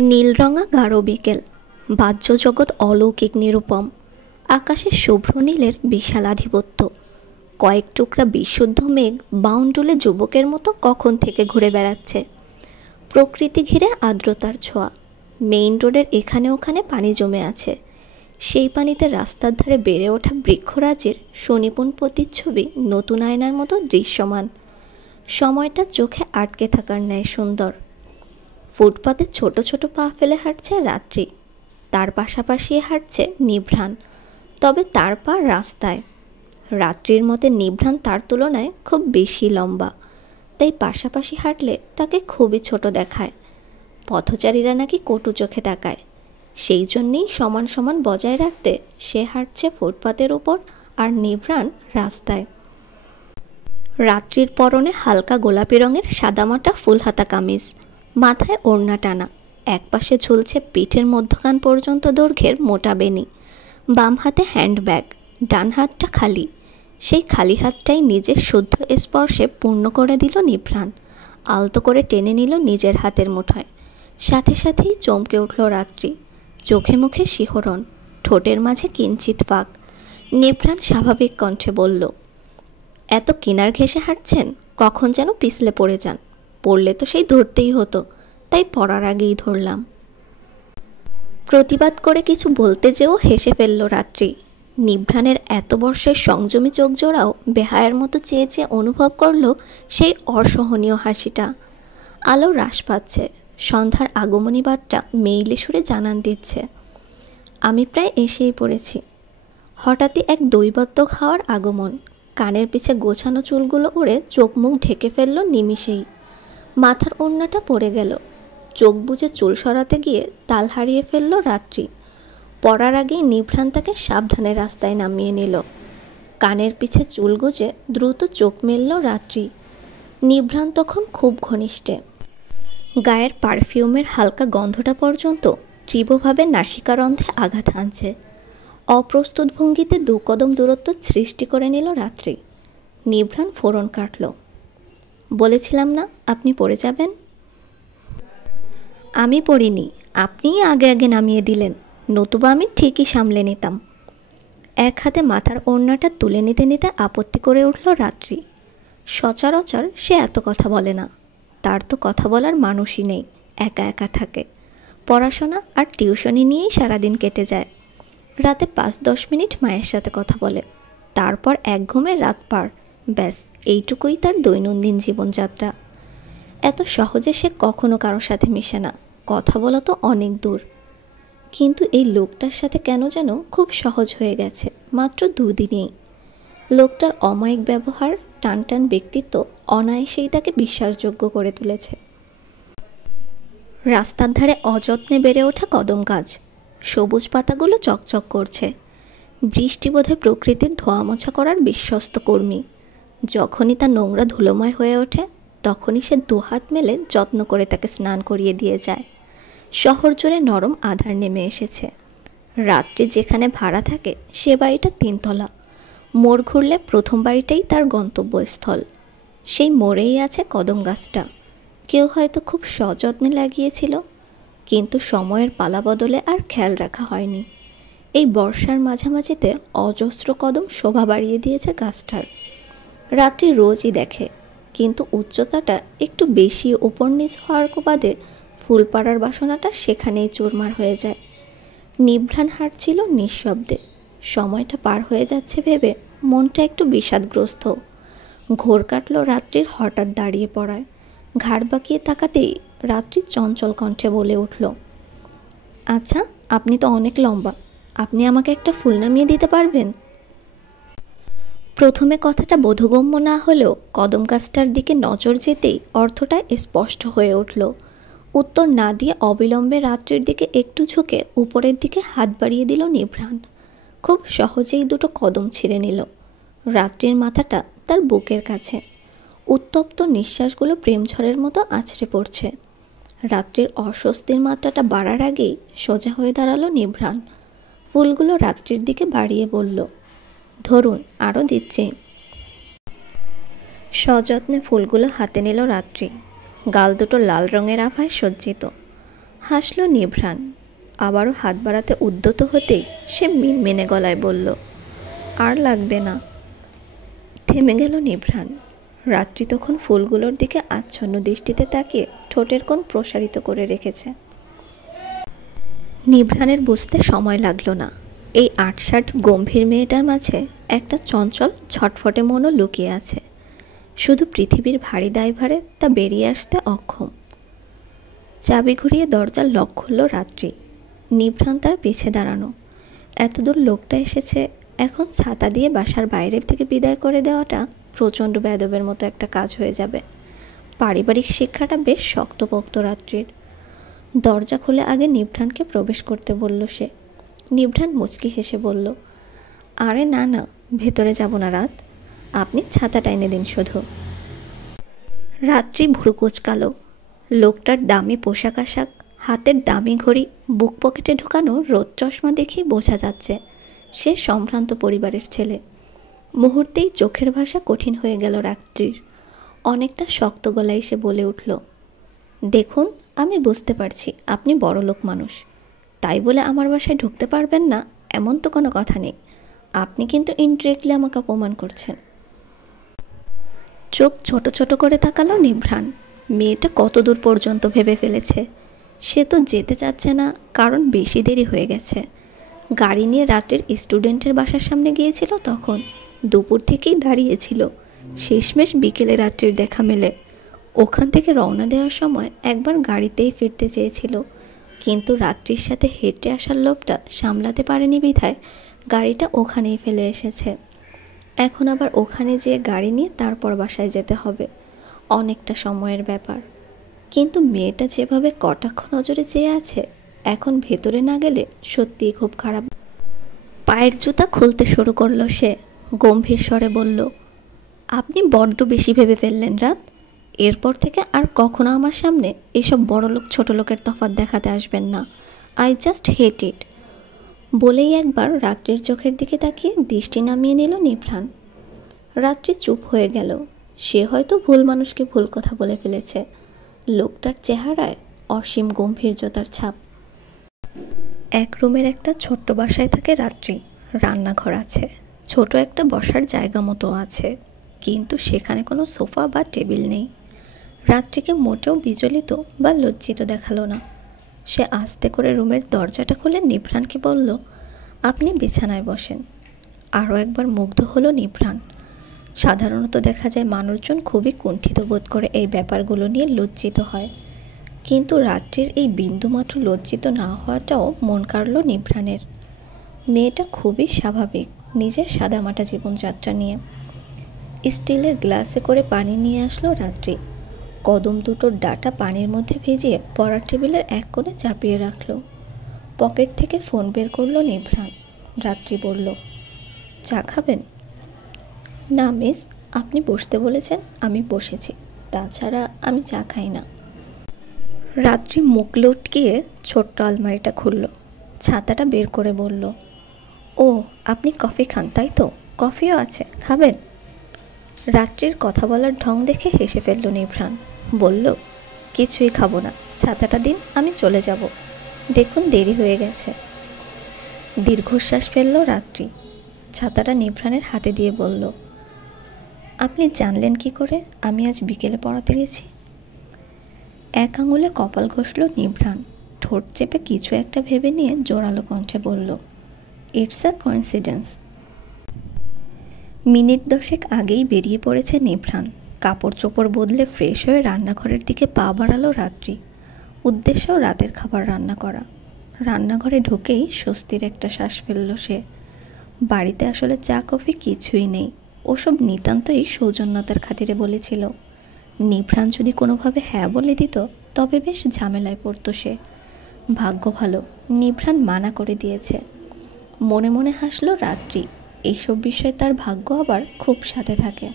নীলরঙা গাঢ় বিকেল, বাহ্যজগৎ অলৌকিক নিরূপম, আকাশে শুভ্র নীলের বিশাল আধিপত্য। কয়েক টুকরা বিশুদ্ধ মেঘ বাউন্ডুলে যুবকের মতো কখন থেকে ঘুরে বেড়াচ্ছে। প্রকৃতি ঘিরে আর্দ্রতার ছোঁয়া। মেইন রোডের এখানে ওখানে পানি জমে আছে। সেই পানিতে রাস্তার ধারে বেড়ে ওঠা বৃক্ষরাজির সুনিপুণ প্রতিচ্ছবি নতুন আয়নার মতো দৃশ্যমান। সময়টা চোখে আটকে থাকার ন্যায় সুন্দর। ফুটপাতে ছোট ছোট পা ফেলে হাঁটছে রাত্রি, তার পাশাপাশি হাঁটছে নিভ্রাণ, তবে তার পা রাস্তায়। রাত্রির মতে নিভ্রাণ তার তুলনায় খুব বেশি লম্বা, তাই পাশাপাশি হাঁটলে তাকে খুবই ছোট দেখায়। পথচারীরা নাকি কটু চোখে তাকায়, সেই জন্যেই সমান সমান বজায় রাখতে সে হাঁটছে ফুটপাতের উপর আর নিভ্রাণ রাস্তায়। রাত্রির পরনে হালকা গোলাপি রঙের সাদামাটা ফুলহাতা কামিজ, মাথায় ওড়না টানা, একপাশে ঝুলছে পিঠের মধ্যখান পর্যন্ত দৈর্ঘ্যের মোটা বেনি, বাম হাতে হ্যান্ডব্যাগ, ডান হাতটা খালি। সেই খালি হাতটাই নিজের শুদ্ধ স্পর্শে পূর্ণ করে দিল নিভ্রাণ। আলতো করে টেনে নিল নিজের হাতের মুঠোয়। সাথে সাথেই চমকে উঠল রাত্রি, চোখে মুখে শিহরণ, ঠোঁটের মাঝে কিঞ্চিত ফাঁক। নিভ্রাণ স্বাভাবিক কণ্ঠে বলল, এত কিনার ঘেঁষে হাঁটছেন, কখন যেন পিছলে পড়ে যান। পড়লে তো সেই ধরতেই হতো, তাই পড়ার আগেই ধরলাম। প্রতিবাদ করে কিছু বলতে যেও হেসে ফেলল রাত্রি। নিভ্রাণের এত বর্ষের সংযমী চোখ জোড়াও বেহায়ার মতো চেয়ে চেয়ে অনুভব করল সেই অসহনীয় হাসিটা। আলো হ্রাস পাচ্ছে, সন্ধ্যার আগমনী বার্তা মেইলে সুরে জানান দিচ্ছে, আমি প্রায় এসেই পড়েছি। হঠাৎই এক দৈবত্যক হাওয়ার আগমন, কানের পিছে গোছানো চুলগুলো উড়ে চোখ মুখ ঢেকে ফেলল নিমিষেই। মাথার ওড়নাটা পড়ে গেল, চোখ বুজে চুল সরাতে গিয়ে তাল হারিয়ে ফেলল রাত্রি। পড়ার আগেই নিভ্রাণ তাকে সাবধানে রাস্তায় নামিয়ে নিল। কানের পিছে চুল গুজে দ্রুত চোখ মেলল রাত্রি। নিভ্রাণ তখন খুব ঘনিষ্ঠে, গায়ের পারফিউমের হালকা গন্ধটা পর্যন্ত তীব্রভাবে নাসিকারন্ধ্রে আঘাত হানছে। অপ্রস্তুত ভঙ্গিতে 2 কদম দূরত্ব সৃষ্টি করে নিল রাত্রি। নিভ্রাণ ফোড়ন কাটল, বলেছিলাম না আপনি পড়ে যাবেন? আমি পড়িনি, আপনিই আগে আগে নামিয়ে দিলেন, নতুবা আমি ঠিকই সামলে নিতাম। এক হাতে মাথার ওড়নাটা তুলে নিতে নিতে আপত্তি করে উঠল রাত্রি। সচরাচর সে এত কথা বলে না, তার তো কথা বলার মানুষই নেই, একা একা থাকে। পড়াশোনা আর টিউশনি নিয়েই সারাদিন কেটে যায়। রাতে 5-10 মিনিট মায়ের সাথে কথা বলে, তারপর এক ঘুমে রাত পার। ব্যাস, এইটুকুই তার দৈনন্দিন জীবনযাত্রা। এত সহজে সে কখনো কারোর সাথে মিশে না, কথা বলা তো অনেক দূর। কিন্তু এই লোকটার সাথে কেন যেন খুব সহজ হয়ে গেছে মাত্র 2 দিনেই। লোকটার অমায়িক ব্যবহার, টান টান ব্যক্তিত্ব অনায়াসেই তাকে বিশ্বাসযোগ্য করে তুলেছে। রাস্তার ধারে অযত্নে বেড়ে ওঠা কদম গাছ, সবুজ পাতাগুলো চকচক করছে। বৃষ্টি বোধহয় প্রকৃতির ধোয়া মোছা করার বিশ্বস্ত কর্মী। যখনই তা নোংরা ধুলোময় হয়ে ওঠে, তখনই সে 2 হাত মেলে যত্ন করে তাকে স্নান করিয়ে দিয়ে যায়। শহর জুড়ে নরম আধার নেমে এসেছে। রাত্রি যেখানে ভাড়া থাকে সে বাড়িটা 3 তলা। মোড় ঘুরলে প্রথম বাড়িটাই তার গন্তব্যস্থল। সেই মোড়েই আছে কদম গাছটা। কেউ হয়তো খুব সযত্নে লাগিয়েছিল, কিন্তু সময়ের পালা বদলে আর খেয়াল রাখা হয়নি। এই বর্ষার মাঝামাঝিতে অজস্র কদম শোভা বাড়িয়ে দিয়েছে গাছটার। রাত্রি রোজই দেখে, কিন্তু উচ্চতাটা একটু বেশি ওপর নিচ হওয়ার বাদে ফুল বাসনাটা সেখানেই চুরমার হয়ে যায়। নিভ্রাণ হাঁটছিল নিঃশব্দে। সময়টা পার হয়ে যাচ্ছে ভেবে মনটা একটু বিষাদগ্রস্ত। ঘোর কাটল রাত্রির হঠাৎ দাঁড়িয়ে পড়ায়। ঘাড় বাঁকিয়ে তাকাতেই রাত্রি চঞ্চল কণ্ঠে বলে উঠল, আচ্ছা, আপনি তো অনেক লম্বা, আপনি আমাকে একটা ফুল নামিয়ে দিতে পারবেন? প্রথমে কথাটা বোধগম্য না হলেও কদম গাছটার দিকে নজর যেতেই অর্থটা স্পষ্ট হয়ে উঠল। উত্তর না দিয়ে অবিলম্বে রাত্রির দিকে একটু ঝুঁকে উপরের দিকে হাত বাড়িয়ে দিল নিভ্রাণ। খুব সহজেই 2টো কদম ছিঁড়ে নিল। রাত্রির মাথাটা তার বুকের কাছে। উত্তপ্ত নিঃশ্বাসগুলো প্রেমঝড়ের মতো আছড়ে পড়ছে। রাত্রির অস্বস্তির মাত্রাটা বাড়ার আগেই সোজা হয়ে দাঁড়ালো নিভ্রাণ। ফুলগুলো রাত্রির দিকে বাড়িয়ে বলল, ধরুন, আরও দিচ্ছি। সযত্নে ফুলগুলো হাতে নিল রাত্রি। গাল দুটো লাল রঙের আভায় সজ্জিত। হাসল নিভ্রাণ। আবারও হাত বাড়াতে উদ্যত হতেই সে মিনমিনে গলায় বলল, আর লাগবে না। থেমে গেল নিভ্রাণ। রাত্রি তখন ফুলগুলোর দিকে আচ্ছন্ন দৃষ্টিতে তাকিয়ে ঠোঁটের কোণ প্রসারিত করে রেখেছে। নিভ্রাণের বুঝতে সময় লাগলো না, এই ৮৬ গম্ভীর মেয়েটার মাঝে একটা চঞ্চল ছটফটে মনও লুকিয়ে আছে। শুধু পৃথিবীর ভারী দায়ভারে তা বেরিয়ে আসতে অক্ষম। চাবি ঘুরিয়ে দরজার লক খুলল রাত্রি। নিভ্রাণ তার পিছে দাঁড়ানো। এতদূর লোকটা এসেছে, এখন ছাতা দিয়ে বাসার বাইরের থেকে বিদায় করে দেওয়াটা প্রচণ্ড বেদবের মতো একটা কাজ হয়ে যাবে। পারিবারিক শিক্ষাটা বেশ শক্তপোক্ত রাত্রির। দরজা খুলে আগে নিভ্রাণকে প্রবেশ করতে বলল সে। নিভ্রাণ মুচকি হেসে বলল, আরে না না, ভেতরে যাব না রাত, আপনি ছাতাটা এনে দিন শুধু। রাত্রি ভুরু কুঁচকালো। লোকটার দামি পোশাক আশাক, হাতের দামি ঘড়ি, বুক পকেটে ঢোকানো রোদ চশমা দেখেই বোঝা যাচ্ছে সে সম্ভ্রান্ত পরিবারের ছেলে। মুহূর্তেই চোখের ভাষা কঠিন হয়ে গেল রাত্রির। অনেকটা শক্ত গলায় সে বলে উঠল, দেখুন, আমি বুঝতে পারছি আপনি বড়লোক মানুষ, তাই বলে আমার বাসায় ঢুকতে পারবেন না এমন তো কোনো কথা নেই। আপনি কিন্তু ইনডিরেক্টলি আমাকে অপমান করছেন। চোখ ছোট ছোট করে তাকালো নিভ্রাণ। মেয়েটা কত দূর পর্যন্ত ভেবে ফেলেছে। সে তো যেতে চাচ্ছে না, কারণ বেশি দেরি হয়ে গেছে। গাড়ি নিয়ে রাত্রের স্টুডেন্টের বাসার সামনে গিয়েছিল, তখন দুপুর থেকেই দাঁড়িয়েছিল। শেষমেশ বিকেলে রাত্রির দেখা মেলে। ওখান থেকে রওনা দেওয়ার সময় একবার গাড়িতেই ফিরতে চেয়েছিল, কিন্তু রাত্রির সাথে হেঁটে আসার লোভটা সামলাতে পারেনি বিধায় গাড়িটা ওখানেই ফেলে এসেছে। এখন আবার ওখানে যেয়ে গাড়ি নিয়ে তারপর বাসায় যেতে হবে, অনেকটা সময়ের ব্যাপার। কিন্তু মেয়েটা যেভাবে কটাক্ষ নজরে চেয়ে আছে, এখন ভেতরে না গেলে সত্যিই খুব খারাপ। পায়ের জুতা খুলতে শুরু করলো সে। গম্ভীর স্বরে বলল, আপনি বড্ড বেশি ভেবে ফেললেন রাত। এরপর থেকে আর কখনো আমার সামনে এইসব বড়লোক ছোট লোকের তফাৎ দেখাতে আসবেন না। আই জাস্ট হেট ইট। বলেই একবার রাত্রির চোখের দিকে তাকিয়ে দৃষ্টি নামিয়ে নিল নিভ্রাণ। রাত্রি চুপ হয়ে গেল। সে হয়তো ভুল মানুষকে ভুল কথা বলে ফেলেছে। লোকটার চেহারায় অসীম গম্ভীর্যতার ছাপ। এক রুমের একটা ছোট্ট বাসায় থাকে রাত্রি। রান্নাঘর আছে, ছোট একটা বসার জায়গা মতো আছে, কিন্তু সেখানে কোনো সোফা বা টেবিল নেই। রাত্রিকে মোটেও বিচলিত বা লজ্জিত দেখালো না। সে আস্তে করে রুমের দরজাটা খুলে নিভ্রাণকে বলল, আপনি বিছানায় বসেন। আরও একবার মুগ্ধ হলো নিভ্রাণ। সাধারণত দেখা যায় মানুষজন খুবই কুণ্ঠিত বোধ করে এই ব্যাপারগুলো নিয়ে লজ্জিত হয়, কিন্তু রাত্রির এই বিন্দুমাত্র লজ্জিত না হওয়াটাও মন কাড়ল নিভ্রাণের। মেয়েটা খুবই স্বাভাবিক নিজের সাদামাটা জীবনযাত্রা নিয়ে। স্টিলের গ্লাসে করে পানি নিয়ে আসলো রাত্রি। কদম দুটোর ডাটা পানির মধ্যে ভিজিয়ে পড়ার টেবিলের এক কোণে চাপিয়ে রাখলো। পকেট থেকে ফোন বের করলো নিভ্রাণ। রাত্রি বলল, চা খাবেন? না মিস, আপনি বসতে বলেছেন, আমি বসেছি, তাছাড়া আমি চা খাই না। রাত্রি মুখ লটকিয়ে ছোট্ট আলমারিটা খুলল, ছাতাটা বের করে বলল, ও আপনি কফি খান তাই তো? কফিও আছে, খাবেন? রাত্রির কথা বলার ঢং দেখে হেসে ফেলল নিভ্রাণ। বলল, কিছুই খাবো না, ছাতাটা দিন, আমি চলে যাব, দেখুন দেরি হয়ে গেছে। দীর্ঘশ্বাস ফেলল রাত্রি। ছাতাটা নিভ্রাণের হাতে দিয়ে বলল, আপনি জানলেন কি করে আমি আজ বিকেলে পড়াতে গেছি? এক আঙুলে কপাল ঘষল নিভ্রাণ। ঠোঁট চেপে কিছু একটা ভেবে নিয়ে জোরালো কণ্ঠে বলল, ইটস আ কোইন্সিডেন্স। মিনিট 10 আগেই বেরিয়ে পড়েছে নিভ্রাণ। কাপড় চোপড় বদলে ফ্রেশ হয়ে রান্নাঘরের দিকে পা বাড়ালো রাত্রি। উদ্দেশ্য রাতের খাবার রান্না করা। রান্নাঘরে ঢুকেই স্বস্তির একটা শ্বাস ফেলল সে। বাড়িতে আসলে চা কফি কিছুই নেই, ওসব নিতান্তই সৌজন্যতার খাতিরে বলেছিল। নিভ্রাণ যদি কোনোভাবে হ্যাঁ বলে দিত তবে বেশ ঝামেলায় পড়তো সে। ভাগ্য ভালো, নিভ্রাণ মানা করে দিয়েছে। মনে মনে হাসল রাত্রি। এইসব বিষয়ে তার ভাগ্য আবার খুব সাথে থাকে।